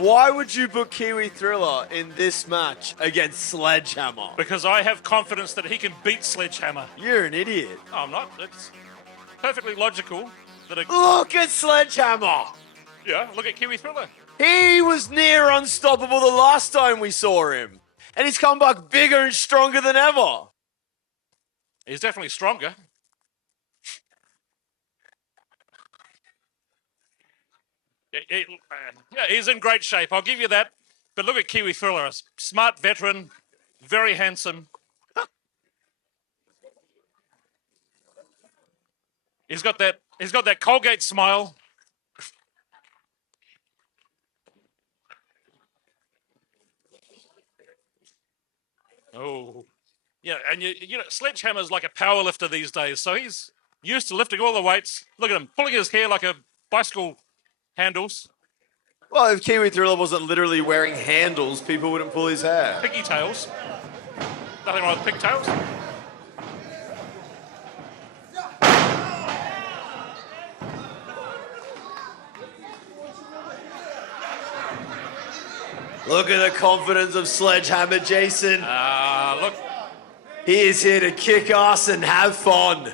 Why would you put Kiwi Thriller in this match against Sledgehammer? Because I have confidence that he can beat Sledgehammer. You're an idiot. No, I'm not. It's perfectly logical that Look at Sledgehammer! Yeah, look at Kiwi Thriller. He was near unstoppable the last time we saw him. And he's come back bigger and stronger than ever. He's definitely stronger. Yeah, he's in great shape. I'll give you that. But look at Kiwi Thriller, a smart veteran, very handsome. He's got that Colgate smile. Oh, yeah, and you know, Sledgehammer's like a power lifter these days, so he's used to lifting all the weights. Look at him, pulling his hair like a bicycle handles. Well, if Kiwi Thriller wasn't literally wearing handles, people wouldn't pull his hair. Piggy tails. Nothing wrong with pigtails. Look at the confidence of Sledgehammer, Jason. Look. He is here to kick ass and have fun.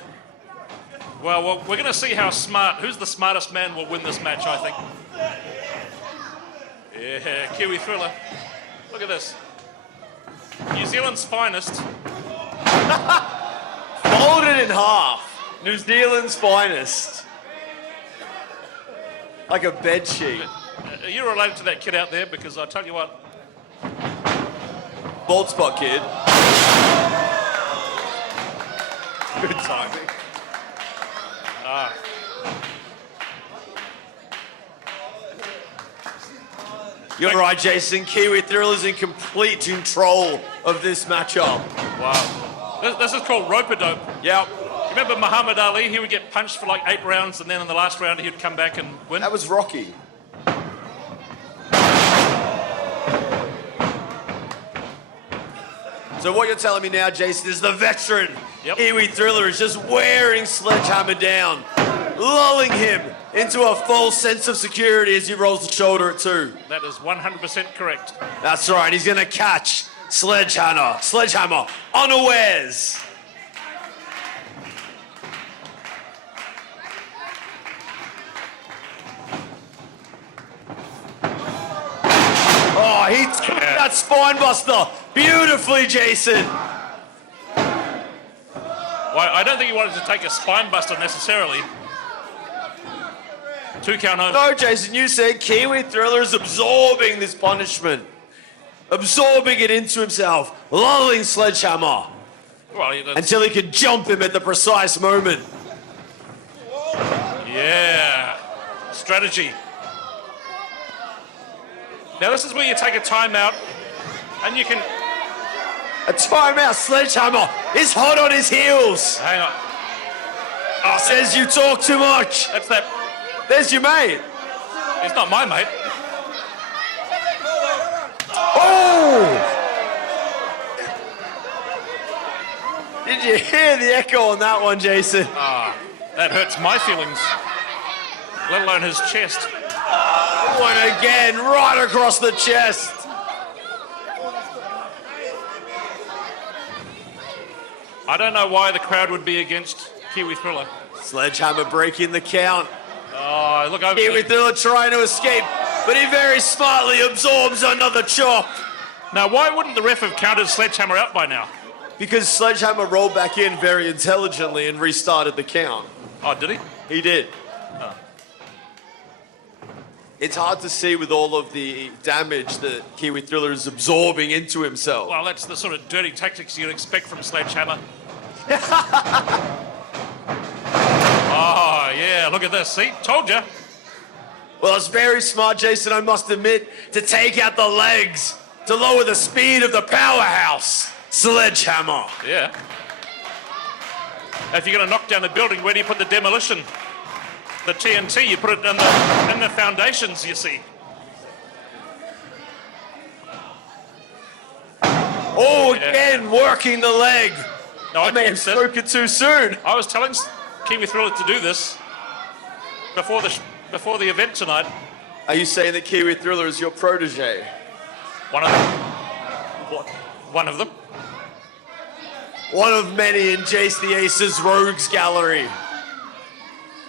Well, we're going to see who's the smartest man will win this match, I think. Yeah, Kiwi Thriller. Look at this. New Zealand's finest. Folded in half. New Zealand's finest. Like a bed sheet. Are you related to that kid out there? Because I tell you what. Bald spot kid. Good timing. You're right, Jason. Kiwi Thriller's in complete control of this matchup. Wow. This is called rope-a-dope. Yep. Remember Muhammad Ali? He would get punched for like 8 rounds, and then in the last round he'd come back and win. That was Rocky. So what you're telling me now, Jason, is the veteran Kiwi Thriller is just wearing Sledgehammer down, lulling him into a false sense of security as he rolls the shoulder at 2. That is 100% correct. That's right. He's going to catch Sledgehammer unawares. Oh, he took that spine buster beautifully, Jason. Well, I don't think he wanted to take a spine buster necessarily. 2 count home. No, Jason, you said Kiwi Thriller is absorbing this punishment. Absorbing it into himself, lulling Sledgehammer. Well, until he can jump him at the precise moment. Yeah. Strategy. Now this is where you take a timeout and you can... A timeout. Sledgehammer is hot on his heels. Hang on. Oh, says you talk too much. That's that. There's your mate. He's not my mate. Oh! Did you hear the echo on that one, Jason? That hurts my feelings, let alone his chest. One again, right across the chest. I don't know why the crowd would be against Kiwi Thriller. Sledgehammer breaking the count. Oh, look over. Kiwi Thriller trying to escape, but he very smartly absorbs another chop. Now, why wouldn't the ref have counted Sledgehammer out by now? Because Sledgehammer rolled back in very intelligently and restarted the count. Oh, did he? He did. Oh. It's hard to see with all of the damage that Kiwi Thriller is absorbing into himself. Well, that's the sort of dirty tactics you'd expect from Sledgehammer. Oh, yeah, look at this. See? Told you. Well, it's very smart, Jason, I must admit, to take out the legs, to lower the speed of the powerhouse, Sledgehammer. Yeah. If you're going to knock down a building, where do you put the demolition? The TNT, you put it in the foundations, you see. Oh, again, working the leg. No, I may have spoken too soon. I was telling Kiwi Thriller to do this before the event tonight. Are you saying that Kiwi Thriller is your protege? One of them. One of them. One of many in Jace the Ace's rogues gallery.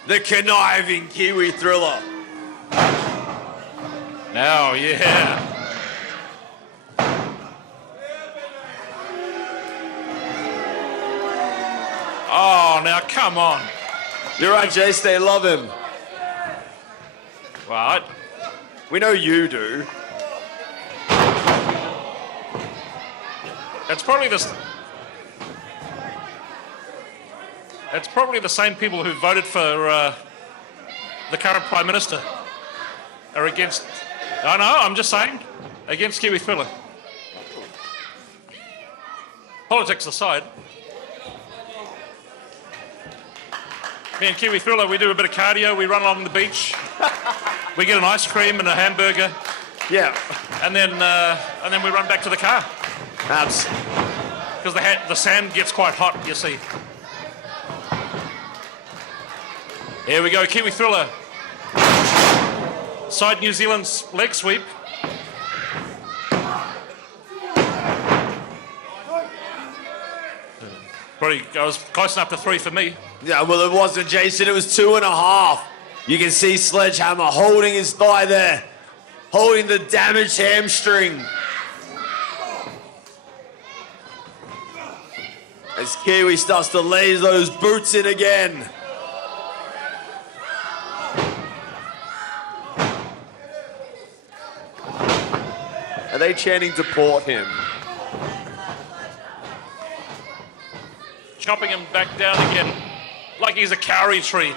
The conniving Kiwi Thriller. Now, yeah. Oh, now come on. You're right, Jace, they love him. Right. We know you do. It's probably the same people who voted for the current Prime Minister are against. I know, I'm just saying, against Kiwi Thriller. Politics aside, me and Kiwi Thriller, we do a bit of cardio, we run along the beach, we get an ice cream and a hamburger. Yeah. And then we run back to the car. Absolutely. Because the sand gets quite hot, you see. Here we go, Kiwi Thriller. Side New Zealand's leg sweep. Probably goes close enough to 3 for me. Yeah, well, it wasn't, Jason. It was 2.5. You can see Sledgehammer holding his thigh there, holding the damaged hamstring. As Kiwi starts to lay those boots in again. Are they chanting deport him? Chopping him back down again, like he's a kauri tree.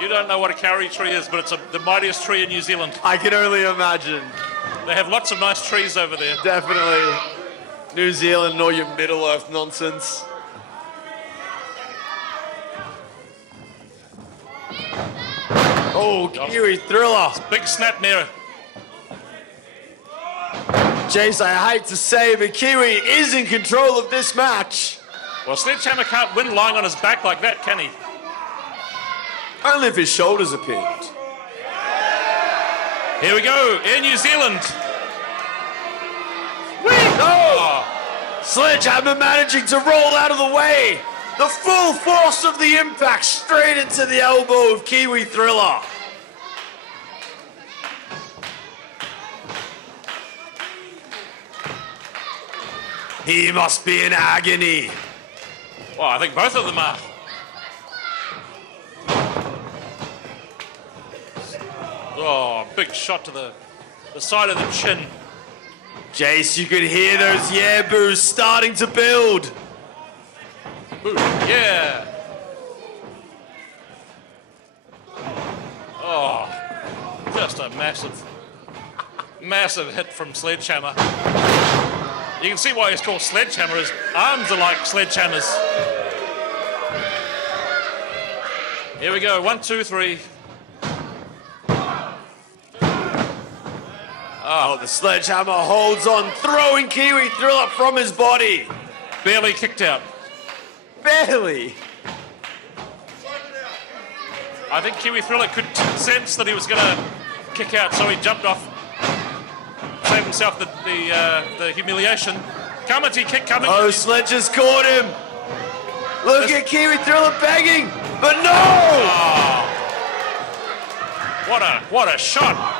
You don't know what a kauri tree is, but it's the mightiest tree in New Zealand. I can only imagine. They have lots of nice trees over there. Definitely. New Zealand, or your Middle Earth nonsense. Oh, Kiwi Thriller. Big snap mirror. Jace, I hate to say, but Kiwi is in control of this match. Well, Sledgehammer can't win lying on his back like that, can he? Only if his shoulders are pinned. Here we go, in New Zealand. Oh! Sledgehammer managing to roll out of the way. The full force of the impact straight into the elbow of Kiwi Thriller. He must be in agony. Well, I think both of them are. Oh, big shot to the side of the chin. Jace, you could hear those yeah boos starting to build. Ooh, yeah. Oh, just a massive hit from Sledgehammer. You can see why he's called Sledgehammer. His arms are like sledgehammers. Here we go, 1, 2, 3. Oh, the Sledgehammer holds on, throwing Kiwi Thriller from his body. Barely kicked out. Barely. I think Kiwi Thriller could sense that he was going to kick out, so he jumped off, saved himself the humiliation. Kamati kick coming. Oh, Sledge has caught him. Look at Kiwi Thriller begging, but no! Oh. What a shot.